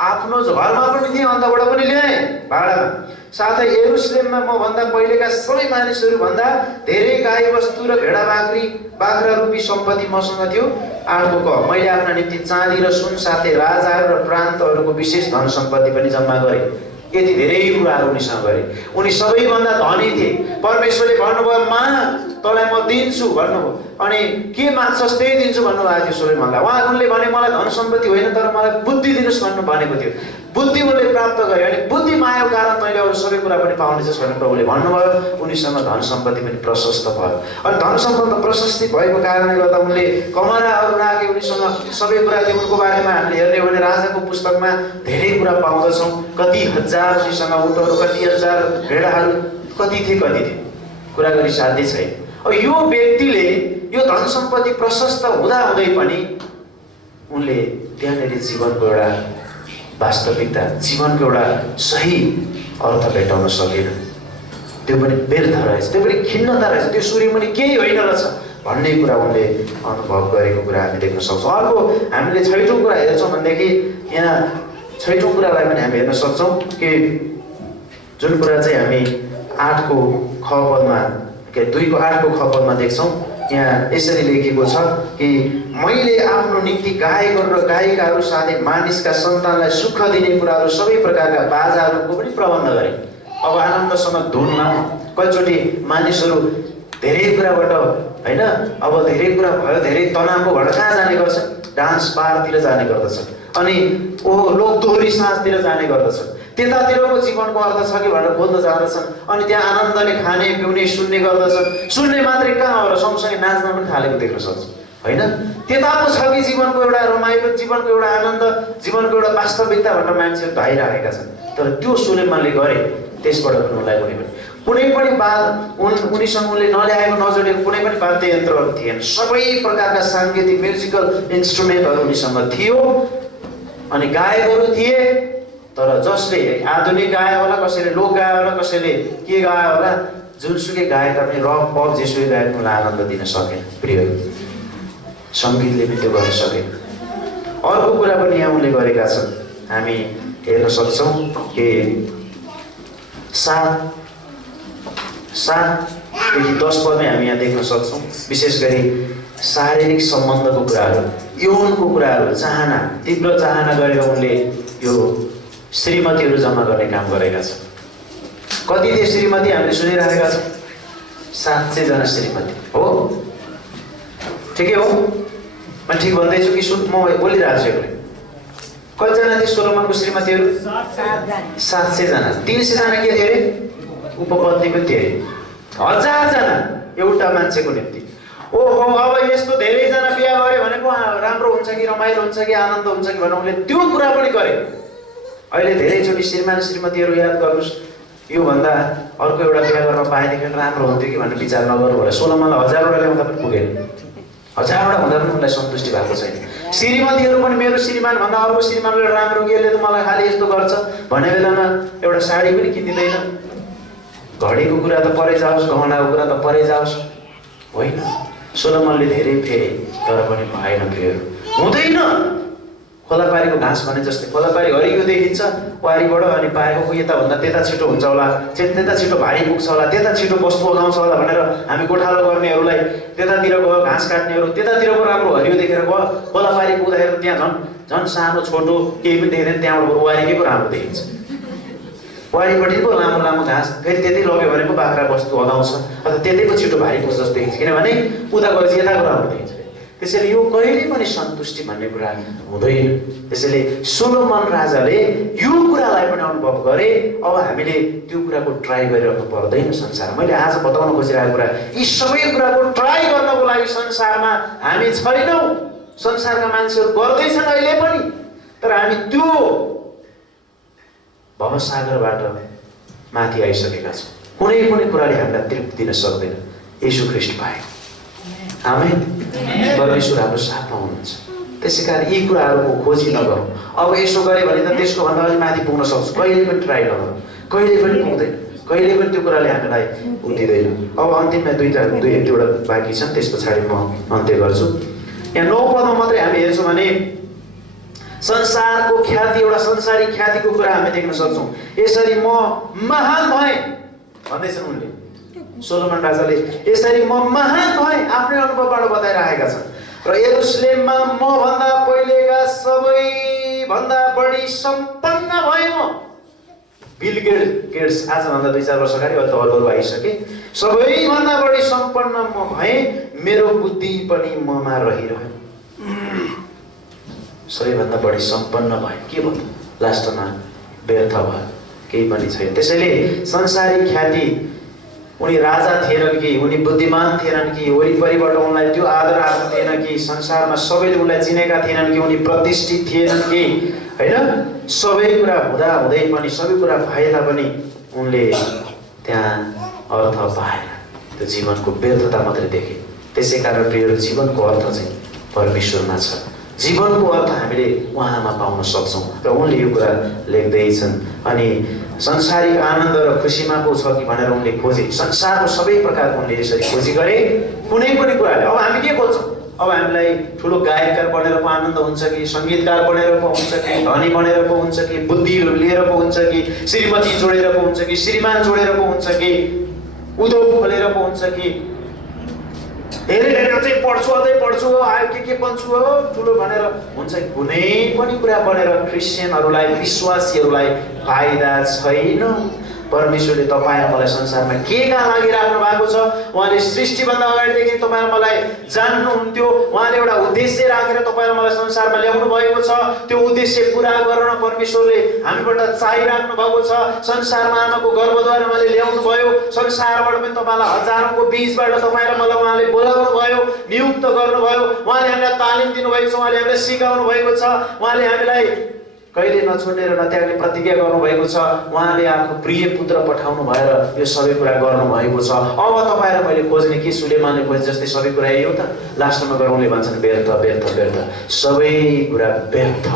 आफ्नो घरमा पनि थिए, अन्तबाट पनि ल्याएँ भाडामा, साथै यरुसलेममा म भन्दा पहिलेका सबै मानिसहरू भन्दा धेरै गाई वस्तु र भेडा बाख्रा रूपी सम्पत्ति मसँग थियो। 8 को क, मैले आफ्ना निम्ति चाँदी र सुन साथै राजाहरू र प्रान्तहरूको विशेष धन सम्पत्ति पनि जम्मा गरेँ। यति धेरै कुराहरू उनीसँग गरे। उनी सबैभन्दा धनी थिए। परमेश्वरले भन्नुभयो माग तँलाई म दिन्छु भन्नुभयो, अनि के माग्छस् त्यही दिन्छु भन्नुभएको थियो सोलोमनलाई। उनले भने मलाई धन सम्पत्ति होइन तर मलाई बुद्धि दिनुहोस् भन्नु भनेको थियो। बुद्धि उनले प्राप्त गरे, अनि बुद्धि मायाको कारण तैँले अरू सबै कुरा पनि पाउनेछस् भनेर प्रभुले भन्नुभयो। उनीसँग धन सम्पत्ति पनि प्रशस्त भयो, अनि धन सम्पत्ति प्रशस्ति भएको कारणले गर्दा उनले कमराहरू राखे, उनीसँग सबै कुरा थियो। उनको बारेमा हामीले हेर्ने हो भने राजाको पुस्तकमा धेरै कुरा पाउँदछौँ। कति हजार उनीसँग उटहरू, कति हजार भेडाहरू, कति थिए कुरा गरी साध्य छैन। अब यो व्यक्तिले यो धन सम्पत्ति प्रशस्त हुँदाहुँदै पनि उनले त्यहाँनिर जीवनको एउटा वास्तविकता, जीवनको एउटा सही अर्थ भेटाउन सकेन। त्यो पनि व्यर्थ रहेछ, त्यो पनि खिन्नता रहेछ, त्यो सूर्यमुनि केही होइन रहेछ भन्ने कुरा उनले अनुभव गरेको कुरा हामी देख्न सक्छौँ। अर्को हामीले 6औं कुरा हेर्छौँ भनेदेखि यहाँ 6औं कुरालाई पनि हामी हेर्न सक्छौँ कि जुन कुरा चाहिँ हामी 8 को ख पदमा 2 को 8 को ख पदमा देख्छौँ। यहाँ यसरी लेखेको छ कि मैले आफ्नो निम्ति गायकहरू र गायिकाहरू साथै मानिसका सन्तानलाई सुख दिने कुराहरू सबै प्रकारका बाजाहरूको पनि प्रबन्ध गरेँ। अब आनन्दसँग धुनमा कतिचोटि मानिसहरू धेरै कुराबाट होइन, अब धेरै कुरा भयो, धेरै तनावबाट कहाँ जाने गर्छन्? डान्स बारतिर जाने गर्दछन्, अनि लोकदोहोरी साँझतिर जाने गर्दछन्। त्यतातिरको जीवनको अर्थ छ कि भनेर बोल्न जाँदछन्, अनि त्यहाँ आनन्दले खाने पिउने सुन्ने गर्दछन्। सुन्ने मात्रै कहाँ हो र सँगसँगै नाच्न पनि थालेको देख्न सक्छौँ होइन। त्यताको छ कि जीवनको एउटा रमाइलो, जीवनको एउटा आनन्द, जीवनको एउटा वास्तविकता भनेर मान्छेहरू धाइराखेका छन्। तर त्यो सोलोमनले गरे, त्यसबाट पनि उनलाई कुनै पनि उनीसँग उनले नल्याएको नजोडेको कुनै पनि वाद्य यन्त्रहरू थिएन। सबै प्रकारका साङ्गीतिक म्युजिकल इन्स्ट्रुमेन्टहरू उनीसँग थियो, अनि गायकहरू थिए। तर जसले आधुनिक गायो होला, कसैले लोक गायो होला, कसैले के गायो होला, जुनसुकै गायकका पनि रक पप जेसुकै गायक उनलाई आनन्द दिन सकेन। प्रिय सङ्गीतले पनि त्यो गर्न सकेन। अर्को कुरा पनि यहाँ उनले गरेका छन्, हामी हेर्न सक्छौँ कि 7देखि 10 पदमै हामी यहाँ देख्न सक्छौँ। विशेष गरी शारीरिक सम्बन्धको कुराहरू, यौनको कुराहरू, चाहना, तीव्र चाहना गरेर उनले यो श्रीमतीहरू जम्मा गर्ने काम गरेका छन्। कति थिए श्रीमती हामीले सुनिरहेका छौँ? 700 जना श्रीमती हो। ठिकै हो, म ठिक भन्दैछु कि म बोलिरहेको छु एक्लै? कतिजना थिए सोलोमनको श्रीमतीहरू? 700 जना। 300 जना के थिए अरे? उपपत्नी पनि थिए। 1000 जना एउटा मान्छेको निम्ति। ओहो, अब यस्तो धेरैजना बिहा गरे भने पो राम्रो हुन्छ कि रमाइलो हुन्छ कि आनन्द हुन्छ कि भनेर उनले त्यो कुरा पनि गरे। अहिले धेरैचोटि श्रीमान श्रीमतीहरू याद गर्नुहोस्, योभन्दा अर्को एउटा बिहा गर्न पाएदेखि राम्रो हुन्थ्यो कि भन्ने विचार नगर्नु होला। सोलोमनलाई 1000वटा ल्याउँदा पनि पुगेन, 1000वटा हुँदा पनि उनलाई सन्तुष्टि भएको छैन। श्रीमतीहरू पनि मेरो श्रीमान भन्दा अर्को श्रीमानले राम्रो गेले त मलाई खालि यस्तो गर्छ भन्ने बेलामा एउटा साडी पनि किनिदिँदैन। घडीको कुरा त परै जाओस्, गहनाको कुरा त परै जाओस्, होइन। सोलोमनले धेरै फेरे तर पनि भएन, फेर हुँदैन। खोलापारीको घाँस भने जस्तै खोलापारी हरियो देखिन्छ वारीबाट, अनि पाएको यताभन्दा त्यता छिटो हुन्छ होला, त्यता छिटो भारी पुग्छ होला, त्यता छिटो वस्तु उगाउँछ होला भनेर हामी गोठालो गर्नेहरूलाई त्यतातिर गयो, घाँस काट्नेहरू त्यतातिरको राम्रो हरियो देखेर गयो। खोलापारी पुग्दाखेरि त्यहाँ झन् सानो छोटो केही पनि देख्दैन, त्यहाँबाट वारीकै पो राम्रो देखिन्छ। वारीपट्टि पो लामो लामो घाँस, फेरि त्यतै लग्यो भने पो बाख्रा वस्तु उगाउँछ अथवा त्यतै पो छिटो भारी पुग्छ जस्तो देखिन्छ, किनभने उता गएपछि यताको राम्रो देखिन्छ। त्यसैले यो कहिले पनि सन्तुष्टि भन्ने कुरा हुँदैन। त्यसैले सोलोमन राजाले यो कुरालाई पनि अनुभव गरे। अब हामीले त्यो कुराको ट्राई गरिरहनु पर्दैन संसारमा। मैले आज बताउन खोजिरहेको कुरा, यी सबै कुराको ट्राई गर्नको लागि संसारमा हामी छैनौँ। संसारका मान्छेहरू गर्दैछन् अहिले पनि, तर हामी त्यो भवसागरबाट माथि आइसकेका छौँ। कुनै पनि कुराले हामीलाई तृप्ति दिन सक्दैन येशू ख्रीष्ट बाहेक। आमेन। परमेश्वर हाम्रो साथमा हुनुहुन्छ। त्यसै कारण यी कुराहरूको खोजी नगरौँ। अब यसो गरे भने त त्यसको भन्दा अझै माथि पुग्न सक्छु, कहिले पनि ट्राई नगरौँ, कहिले पनि पुग्दैन, कहिले पनि त्यो कुराले हामीलाई दिँदैन। अब अन्तिममा दुईवटा बाँकी छन्, त्यस पछाडि म अन्त्य गर्छु। यहाँ 9 पदमा मात्रै हामी हेर्छौँ भने संसारको ख्याति, एउटा संसारी ख्यातिको कुरा हामी देख्न सक्छौँ। यसरी म महान भएँ भन्दैछन् उनले, सोलोमन राजाले यसरी म महान भएँ आफ्नै अनुभवबाट बताइरहेका छन्। र यरुशलेममा म भन्दा पहिलेका सबैभन्दा बढी सम्पन्न भएँ। म बिल गेट्स आजभन्दा 2-4 वर्ष अगाडि अहिले त अरू आइसके, सबैभन्दा बढी सम्पन्न म भएँ, मेरो बुद्धि पनि ममा रहिरह्यो। सबैभन्दा बढी सम्पन्न भए, के भन्नु, लास्टमा व्यर्थ भयो, केही पनि छैन। त्यसैले संसारी ख्याति, उनी राजा थिएनन् कि, उनी बुद्धिमान थिएनन् कि, वरिपरिबाट उनलाई त्यो आदर थिएन कि, संसारमा सबैले उनलाई चिनेका थिएनन् कि, उनी प्रतिष्ठित थिएनन् कि, होइन। सबै कुरा हुँदै पनि, सबै कुरा भए तापनि उनले त्यहाँ अर्थ पाएन, त्यो जीवनको व्यर्थता मात्रै देखे। त्यसै कारण प्रिय, जीवनको अर्थ चाहिँ परमेश्वरमा छ। जीवनको अर्थ हामीले उहाँमा पाउन सक्छौँ र उनले यो कुरा लेख्दैछन्। अनि संसारिक आनन्द र खुसीमा पो छ कि भनेर उनले खोजे। संसारको सबै प्रकारको उनले यसरी खोजी गरे। कुनै पनि कुराले, अब हामी के खोज्छौँ? अब हामीलाई ठुलो गायककार बनेर पो आनन्द हुन्छ कि, सङ्गीतकार बनेर पो हुन्छ कि, धनी बनेर पो हुन्छ कि, बुद्धि लिएर पो हुन्छ कि, श्रीमती जोडेर पो हुन्छ कि, श्रीमान जोडेर पो हुन्छ कि, उद्योग खोलेर पो हुन्छ कि, धेरै अझै पढ्छु आयो के बन्छु हो ठुलो भनेर हुन्छ। कुनै पनि कुरा बनेर क्रिस्चियनहरूलाई, विश्वासीहरूलाई फाइदा छैन। परमेश्वरले तपाईँ र मलाई संसारमा के का लागि राख्नु भएको छ? उहाँले सृष्टिभन्दा अगाडिदेखि तपाईँ र मलाई जान्नुहुन्थ्यो। उहाँले एउटा उद्देश्य राखेर तपाईँ र मलाई संसारमा ल्याउनु भएको छ। त्यो उद्देश्य पुरा गर्न परमेश्वरले हामीबाट चाहिराख्नु भएको छ। संसारमा आमाको गर्भद्वारा उहाँले ल्याउनु भयो। संसारबाट पनि तपाईँलाई हजारौँको बीचबाट तपाईँ र मलाई उहाँले बोलाउनु भयो, नियुक्त गर्नुभयो। उहाँले हामीलाई तालिम दिनुभएको छ, उहाँले हामीलाई सिकाउनु भएको छ, उहाँले हामीलाई कहिले नछोड्ने र नत्याग्ने प्रतिज्ञा गर्नुभएको छ। उहाँले आफ्नो प्रिय पुत्र पठाउनु भएर यो सबै कुरा गर्नुभएको छ। अब तपाईँ र मैले खोज्ने के सुलेमानले खोजे जस्तै सबै कुरा यही हो त? लास्टमा गएर उनले भन्छन् व्यर्थ व्यर्थ व्यर्थ, सबै कुरा व्यर्थ,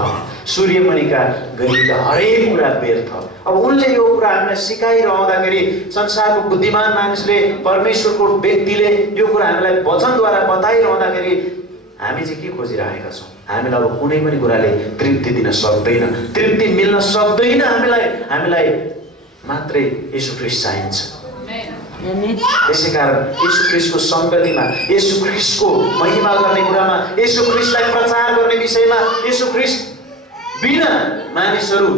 सूर्यमणिका गरिएका हरेक कुरा व्यर्थ। अब उनले यो कुरा हामीलाई सिकाइरहँदाखेरि, संसारको बुद्धिमान मानिसले, परमेश्वरको व्यक्तिले यो कुरा हामीलाई वचनद्वारा बताइरहँदाखेरि हामी चाहिँ के खोजिरहेका छौँ? हामीलाई अब कुनै पनि कुराले तृप्ति दिन सक्दैन, तृप्ति मिल्न सक्दैन। हामीलाई मात्रै येशू ख्रीष्ट चाहिन्छ। त्यसै कारण येशू ख्रीष्टको सङ्गतिमा, येशू ख्रीष्टको महिमा गर्ने कुरामा, येशू ख्रीष्टलाई प्रचार गर्ने विषयमा, येशू ख्रीष्ट बिना मानिसहरू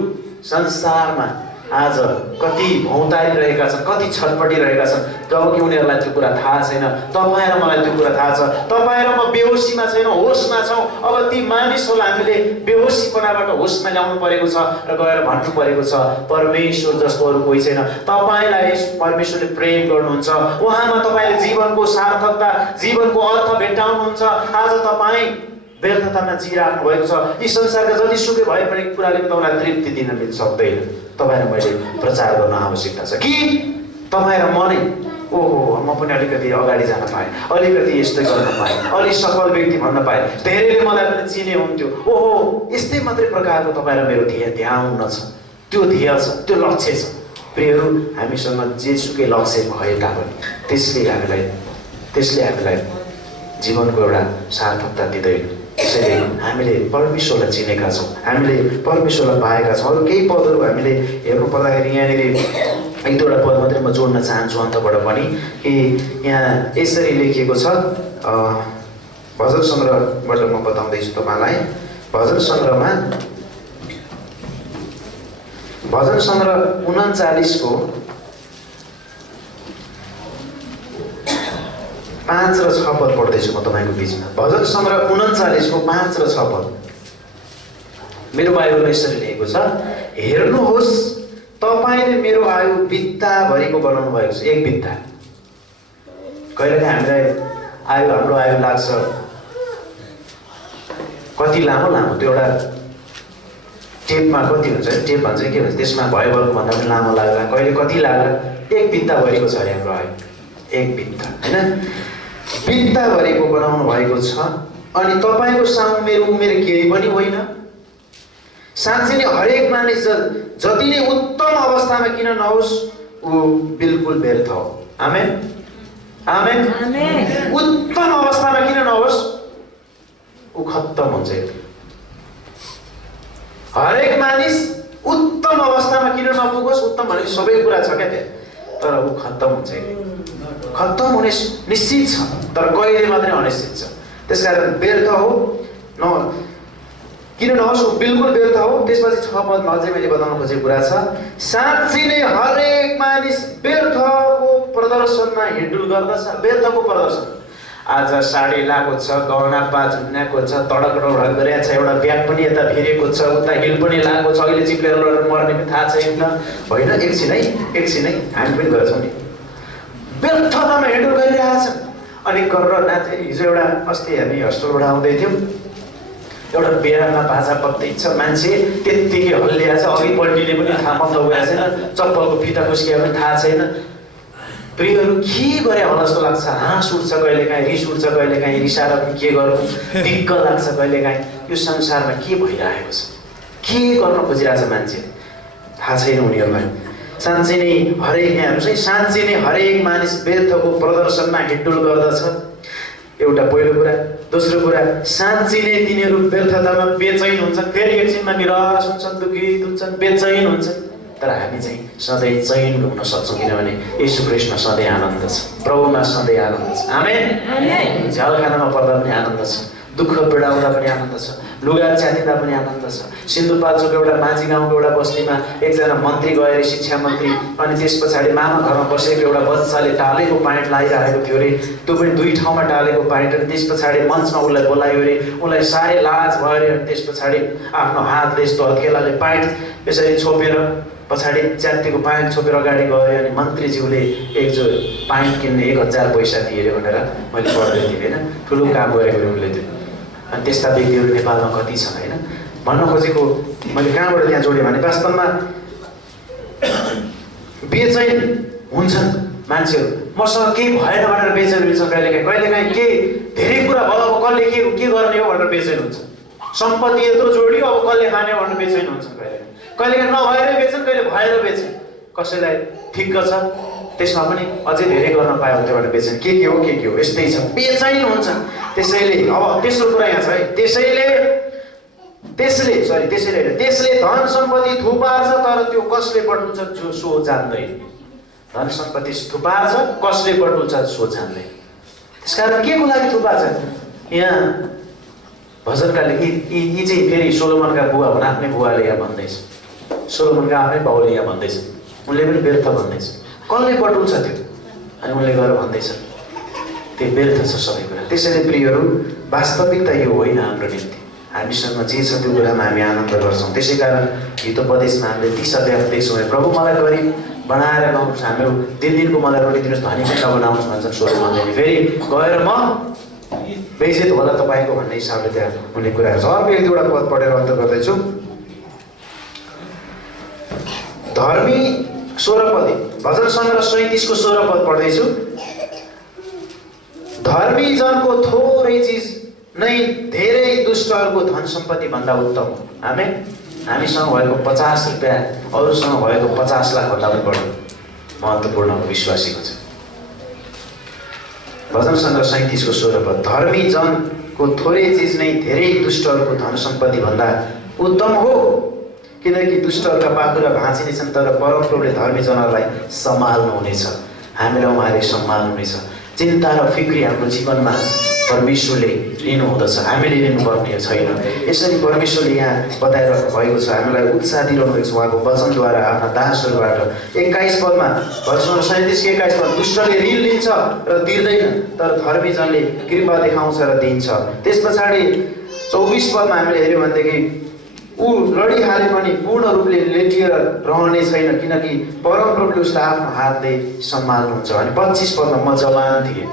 संसारमा आज कति भौतारिरहेका छन्, कति छटपटिरहेका छन्, जबकि उनीहरूलाई त्यो कुरा थाहा छैन। तपाईँ र मलाई त्यो कुरा थाहा छ। तपाईँ र म बेहोसीमा छैनौँ, होसमा छौँ। अब ती मानिसहरूलाई हामीले बेहोसीपनाबाट होसमा ल्याउनु परेको छ र गएर भन्नु परेको छ परमेश्वर जस्तो अरू कोही छैन। तपाईँलाई परमेश्वरले प्रेम गर्नुहुन्छ, उहाँमा तपाईँले जीवनको सार्थकता, जीवनको अर्थ भेट्टाउनुहुन्छ। आज तपाईँ व्यर्थतामा जिइराख्नु भएको छ। यी संसारका जति सुकै भए पनि कुराले तपाईँलाई तृप्ति दिन सक्दैन। तपाईँ र मैले प्रचार गर्न आवश्यकता छ कि तपाईँ र म नै ओहो म पनि अलिकति अगाडि जान पाएँ, अलिकति यस्तै गर्न पाएँ, अलिक सफल व्यक्ति भन्न पाएँ, धेरैले मलाई पनि चिने हुन्थ्यो, ओहो यस्तै मात्रै प्रकारको तपाईँ र मेरो ध्यान छ, त्यो ध्येय छ, त्यो लक्ष्य छ। प्रियहरू, हामीसँग जेसुकै लक्ष्य भए तापनि त्यसले हामीलाई जीवनको एउटा सार्थकता दिँदैन। त्यसैले हामीले परमेश्वरलाई चिनेका छौँ, हामीले परमेश्वरलाई पाएका छौँ। अरू केही पदहरू हामीले हेर्नु पर्दाखेरि यहाँनिर एक दुईवटा पद मात्रै म जोड्न चाहन्छु अन्तबाट पनि, कि यहाँ यसरी लेखिएको छ। भजन सङ्ग्रहबाट म बताउँदैछु तपाईँलाई। भजन सङ्ग्रह 39को 5 र 6 पद पढ्दैछु म तपाईँको बिचमा। भजन सङ्ग्रह 39को 5 र 6 पद मेरो बाइबलमा यसरी लेखेको छ, हेर्नुहोस् तपाईँले मेरो आयु बित्ताभरिको बनाउनु भएको छ। एक बित्ता, कहिलेकाहीँ हामीलाई हाम्रो आयु लाग्छ कति लामो त्यो एउटा टेपमा कति हुन्छ, टेप भन्छ के भन्छ, त्यसमा भएभरको भन्दा पनि लामो लाग्ला, कहिले कति लाग्ला। एक बित्ताभरिको छ अरे हाम्रो आयु, एक बित्ता, होइन, बित्ताभरिको बनाउनु भएको छ। अनि तपाईँको सामु मेरो उमेर केही पनि होइन। साँच्चै नै हरेक मानिस जति नै उत्तम अवस्थामा किन नहोस्, ऊ बिल्कुल व्यर्थ हो। आमेन आमेन। उत्तम अवस्थामा किन नहोस्, ऊ खत्तम हुन्छ। हरेक मानिस उत्तम अवस्थामा किन नपुगोस्, उत्तम भनेको सबै कुरा छ क्या त्यहाँ, तर ऊ खत्तम हुन्छ, खत्तम हुने निश्चित छ, तर कहिले मात्रै अनिश्चित छ। त्यसकारण व्यर्थ हो किन नहोस्, ऊ बिल्कुल व्यर्थ हो। त्यसपछि 6 पदमा अझै मैले बताउन खोजेको कुरा छ, साँच्चै नै हरेक मानिस व्यर्थको प्रदर्शनमा हिँडुल गर्दछ। व्यर्थको प्रदर्शन, आज साडी लाएको छ, गहना पाँच हुन्याएको छ, तडक गरेको छ, एउटा ब्याग पनि यता फेरेको छ, उता हिल पनि लगाएको छ, अहिले चिप्लेर मर्ने पनि थाहा छैन, होइन। एकछिनै हामी पनि गर्छौँ नि, व्यर्थतामा हिँडुल गरिरहेछ। अनि गरेर नाचे। हिजो एउटा अस्ति हामी हस्टेलबाट आउँदै थियौँ, एउटा बिहामा भाषा पत्तै छ, मान्छे त्यत्तिकै हल्लिया छ, अघि पल्टीले पनि थाहा पत्ता गएको छैन, चप्पलको फिता खुस्किया पनि थाहा छैन। प्रियहरू, के गरे होला जस्तो लाग्छ, हाँस उठ्छ कहिलेकाहीँ, रिस उठ्छ कहिलेकाहीँ, रिसाएर पनि के गरौँ, दिक्क लाग्छ कहिलेकाहीँ। यो संसारमा के भइरहेको छ, के गर्न खोजिरहेछ मान्छे, थाहा छैन उनीहरूलाई। साँच्चै नै यहाँहरू चाहिँ साँच्चै नै हरेक मानिस व्यर्थको प्रदर्शनमा हिँडुल गर्दछ, एउटा पहिलो कुरा। दोस्रो कुरा, साँच्चै नै तिनीहरू व्यर्थतामा बेचैन हुन्छ। फेरि एकछिनमा निराश हुन्छन्, दुखित हुन्छन्, बेचैन हुन्छन्। तर हामी चाहिँ सधैँ चैन हुन सक्छौँ, किनभने येशू ख्रीष्टमा सधैँ आनन्द छ, प्रभुमा सधैँ आनन्द छ। आमेन। झ्यालखानामा पर्दा पनि आनन्द छ, दुःख पीडा हुँदा पनि आनन्द छ, लुगा च्यातिँदा पनि आनन्द छ। सिन्धुपाल्चोको एउटा माझी गाउँको एउटा बस्तीमा एकजना मन्त्री गएर, शिक्षा मन्त्री, अनि त्यस पछाडि मामा घरमा बसेको एउटा बच्चाले टालेको प्यान्ट लगाइरहेको थियो अरे, त्यो पनि 2 ठाउँमा टालेको प्यान्ट। अनि त्यस पछाडि मञ्चमा उसलाई बोलायो अरे, उसलाई साह्रै लाज भयो अरे। अनि त्यस पछाडि आफ्नो हातले यस्तो हत्केलाले प्यान्ट यसरी छोपेर, पछाडि च्यातिएको प्यान्ट छोपेर अगाडि गयो। अनि मन्त्रीज्यूले एक जो प्यान्ट किन्ने 1000 पैसा दिए अरे भनेर मैले पढ्दै थिएँ, होइन। ठुलो काम गरेको उसले त्यो। अनि त्यस्ता व्यक्तिहरू नेपालमा कति छन्, होइन। भन्न खोजेको मैले कहाँबाट त्यहाँ जोडेँ भने, वास्तवमा बेचैन हुन्छन् मान्छेहरू। मसँग केही भएन भनेर बेचैन हुन्छ कहिलेकाहीँ केही धेरै कुरा भयो, अब कसले के गर्ने हो भनेर बेचैन हुन्छ। सम्पत्ति यत्रो जोडियो, अब कसले खाने भनेर बेचैन हुन्छ। कहिलेकाहीँ नभएरै बेच्छन्, कहिले भएर बेच्छन्। कसैलाई ठिक्क छ, त्यसमा पनि अझै धेरै गर्न पायो भने त्योबाट बेच्छन्। के हो यस्तै छ, बेचैन हुन्छ। त्यसैले अब तेस्रो कुरा यहाँ छ है, त्यसले धन सम्पत्ति थुपार्छ, तर त्यो कसले बटुल्छ सो जान्दैन। धन सम्पत्ति थुपार्छ, कसले बटुल्छ सो जान्दैन। त्यसकारण के को लागि थुपार्छ? यहाँ भजनकाले यी चाहिँ फेरि सोलोमनका बुवा हुन्, आफ्नै बुवाले यहाँ भन्दैछ, सोलोमनका आफ्नै बाउले यहाँ भन्दैछ, उनले पनि व्यर्थ भन्दैछ। कसले बटुल्छ त्यो? अनि उनले गएर भन्दैछ त्यो व्यर्थ छ सबै कुरा। त्यसैले प्रियहरू, वास्तविकता यो होइन हाम्रो निम्ति। हामीसँग जे छ त्यो कुरामा हामी आनन्द गर्छौँ। त्यसै कारण हितोपदेशमा हामीले ती सबै देख्छौँ, प्रभु मलाई गरिब बनाएर गाउँछ, हाम्रो दिनको मलाई रोटी दिनुहोस्, धनी पनि नबनाउनुहोस् भन्छन् सोलोमनले। फेरि गएर म बेइज्जत होला तपाईँको भन्ने हिसाबले त्यहाँ हुने कुराहरू छ। अर्को 1-2वटा पद पढेर अन्त गर्दैछु। धर्मी 16 पद, भजन सङ्ग्रह 37 को 16 पद पढ्दैछु। धर्मी जनको थोरै चिज नै धेरै दुष्टहरूको धन सम्पत्ति भन्दा उत्तम हो। आमेन। हामीसँग भएको 50 रुपैयाँ अरूसँग भएको 50 लाख भन्दा पनि बढी महत्त्वपूर्ण हो विश्वासीको चाहिँ। भजन सङ्ग्रह 37 को 16 पद, धर्मी जनको थोरै चिज नै धेरै दुष्टहरूको धन सम्पत्ति भन्दा उत्तम हो, किनकि दुष्टहरूका पाखुरा भाँचिनेछन् तर परमप्रभुले धर्मी जनहरूलाई सम्हाल्नुहुनेछ। हामीलाई उहाँले सम्हाल्नुहुनेछ। चिन्ता र फिक्री हाम्रो जीवनमा परमेश्वरले लिनुहुँदछ, हामीले लिनुपर्ने छैन। यसरी परमेश्वरले यहाँ बताइरहनु भएको छ, हामीलाई उत्साह दिइरहनु भएको छ उहाँको वचनद्वारा आफ्ना दासहरूबाट। 21 पदमा, भजन 37 के 21 पद, दुष्टले ऋण लिन्छ र तिर्दैन तर धर्मी जनले कृपा देखाउँछ र दिन्छ। त्यस पछाडि 24 पदमा हामीले हेऱ्यौँ भनेदेखि ऊ लडिहाले पनि पूर्ण रूपले लेटिएर रहने छैन, किनकि परमप्रभुले उसलाई आफ्नो हातले सम्हाल्नुहुन्छ। अनि 25 पदमा, म जवान थिएँ।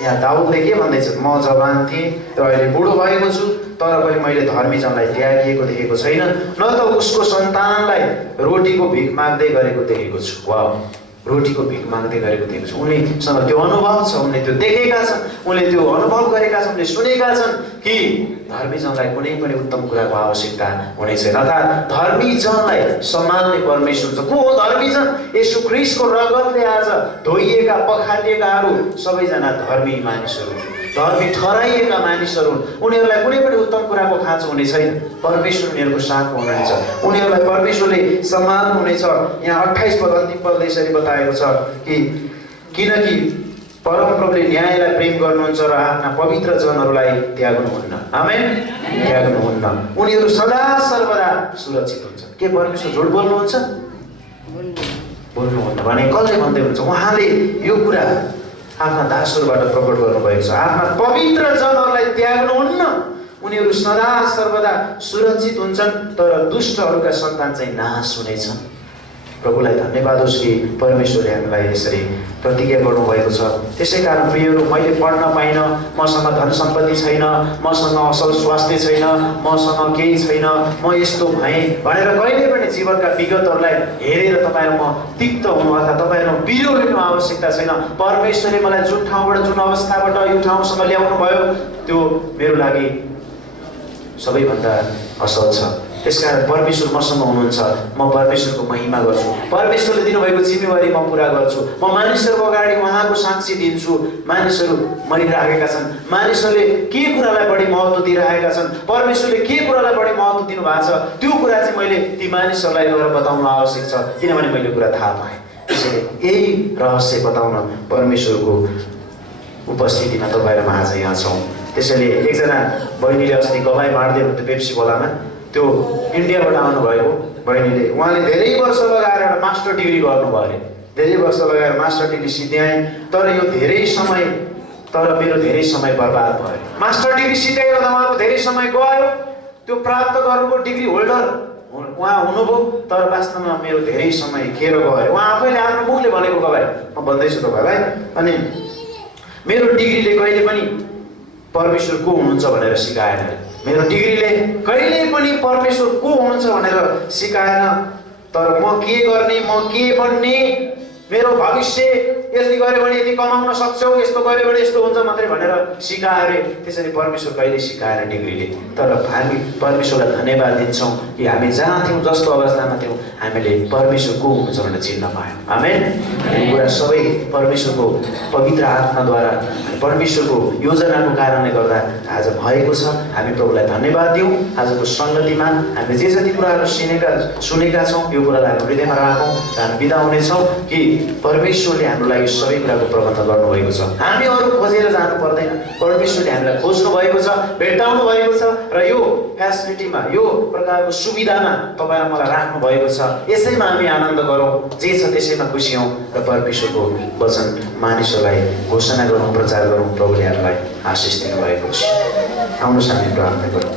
यहाँ दाउदले के भन्दैछ, म जवान थिएँ र अहिले बुढो भएको छु, तर पनि मैले धर्मी जनलाई त्यागिएको देखेको छैन, न त उसको सन्तानलाई रोटीको भिख माग्दै गरेको देखेको छु। वाह, रोटीको भिख माग्दै गरेको देखेको छु। उनीसँग त्यो अनुभव छ, उनले त्यो देखेका छन्, उनले त्यो अनुभव गरेका छन्, उनले सुनेका छन् कि धर्मी जनलाई कुनै पनि उत्तम कुराको आवश्यकता हुने छैन। अर्थात् धर्मी जनलाई सम्हाल्ने परमेश्वर छ। को हो धर्मी जन? येशू ख्रीष्टको रगतले आज धोइएका पखालिएकाहरू सबैजना धर्मी मानिसहरू, धर्मी ठहराइएका मानिसहरू। उनीहरूलाई कुनै पनि उत्तम कुराको खाँचो हुने छैन। परमेश्वर उनीहरूको साथमा हुनुहुन्छ, उनीहरूलाई परमेश्वरले सम्हाल्नुहुनेछ। यहाँ 28 पद अन्तिम पदले यसरी बताएको छ कि किनकि परमप्रभुले न्यायलाई प्रेम गर्नुहुन्छ र आफ्ना पवित्र जनहरूलाई त्याग्नुहुन्न। आमेन। त्याग्नुहुन्न, उनीहरू सदा सर्वदा सुरक्षित हुन्छ। के परमेश्वर झुट बोल्नुहुन्छ? बोल्नुहुन्न भने कसले भन्दै हुन्छ? उहाँले यो कुरा आफ्ना दासहरूबाट प्रकट गर्नुभएको छ। आफ्ना पवित्र जनहरूलाई त्याग्नुहुन्न, उनीहरू सदा सर्वदा सुरक्षित हुन्छन् तर दुष्टहरूका सन्तान चाहिँ नाश हुनेछन्। प्रभुलाई धन्यवाद होस् कि परमेश्वरले हामीलाई यसरी प्रतिज्ञा गर्नुभएको छ। त्यसै कारण प्रियहरू, मैले पढ्न पाइनँ, मसँग धन सम्पत्ति छैन, मसँग असल स्वास्थ्य छैन, मसँग केही छैन, म यस्तो भएँ भनेर कहिले पनि जीवनका विगतहरूलाई हेरेर तपाईँहरू म तिक्त हुनु अथवा तपाईँहरू बिरो लिनु आवश्यकता छैन। परमेश्वरले मलाई जुन ठाउँबाट, जुन अवस्थाबाट यो ठाउँसम्म ल्याउनु भयो त्यो मेरो लागि सबैभन्दा असल छ। त्यसकारण परमेश्वर मसँग हुनुहुन्छ, म परमेश्वरको महिमा गर्छु, परमेश्वरले दिनुभएको जिम्मेवारी म पुरा गर्छु। म मानिसहरूको अगाडि उहाँको साक्षी दिन्छु। मानिसहरू मरिरहेका छन्, मानिसहरूले के कुरालाई बढी महत्त्व दिइरहेका छन्, परमेश्वरले के कुरालाई बढी महत्त्व दिनुभएको छ, त्यो कुरा चाहिँ मैले ती मानिसहरूलाई गएर बताउनु आवश्यक छ, किनभने मैले कुरा थाहा पाएँ। त्यसैले यही रहस्य बताउन परमेश्वरको उपस्थितिमा तपाईँहरूमा आज यहाँ छौँ। त्यसैले एकजना बहिनीले अस्ति गवाई बाँड्दै हुनुहुन्थ्यो पेप्सी खोलामा, त्यो इन्डियाबाट आउनुभएको बहिनीले। उहाँले धेरै वर्ष लगाएर एउटा मास्टर डिग्री गर्नुभयो अरे, धेरै वर्ष लगाएर मास्टर डिग्री सिद्ध्याएँ, तर यो धेरै समय, तर मेरो धेरै समय बर्बाद भयो। मास्टर डिग्री सिद्ध्याएर त उहाँको धेरै समय गयो, त्यो प्राप्त गर्नुको डिग्री होल्डर उहाँ हुनुभयो, तर वास्तवमा मेरो धेरै समय खेर गयो अरे। उहाँ आफैले आफ्नो मुखले भनेको गवाई म भन्दैछु तपाईँलाई। अनि मेरो डिग्रीले कहिले पनि परमेश्वर को हुनुहुन्छ भनेर सिकाएन अरे। मेरो डिग्रीले कहिले पनि परमेश्वर को हुनुहुन्छ भनेर सिकाएन, तर म के गर्ने, म के बन्ने, मेरो भविष्य यसले गर्यो भने यति कमाउन सक्छौ, यस्तो गर्यो भने यस्तो हुन्छ मात्रै भनेर सिकायो अरे। त्यसरी परमेश्वर कहिले सिकाएन डिग्रीले। तर हामी परमेश्वरलाई धन्यवाद दिन्छौँ कि हामी जहाँ थियौँ, जस्तो अवस्थामा थियौँ, हामीले परमेश्वर को हुनुहुन्छ भनेर चिन्न पायौँ। आमेन। यो कुरा सबै परमेश्वरको पवित्र आत्माद्वारा, परमेश्वरको योजनाको कारणले गर्दा आज भएको छ। हामी प्रभुलाई धन्यवाद दिउँ। आजको सङ्गतिमा हामीले जे जति कुराहरू सुनेका छौँ यो कुरालाई हामी हृदयमा राखौँ र हामी बिदा हुनेछौँ कि परमेश्वरले हाम्रो लागि सबै कुराको प्रबन्ध गर्नुभएको छ। हामी अरू खोजेर जानु पर्दैन, परमेश्वरले हामीलाई खोज्नु भएको छ, भेट्टाउनु भएको छ र यो फेसिलिटीमा, यो प्रकारको सुविधामा तपाईँ मलाई राख्नु भएको छ। यसैमा हामी आनन्द गरौँ, जे छ त्यसैमा खुसी हौँ र परमेश्वरको वचन मानिसहरूलाई घोषणा गरौँ, प्रचार गरौँ। प्रभुले हामीलाई आशिष दिनुभएको छ। आउनुहोस् हामी प्रार्थना गरौँ।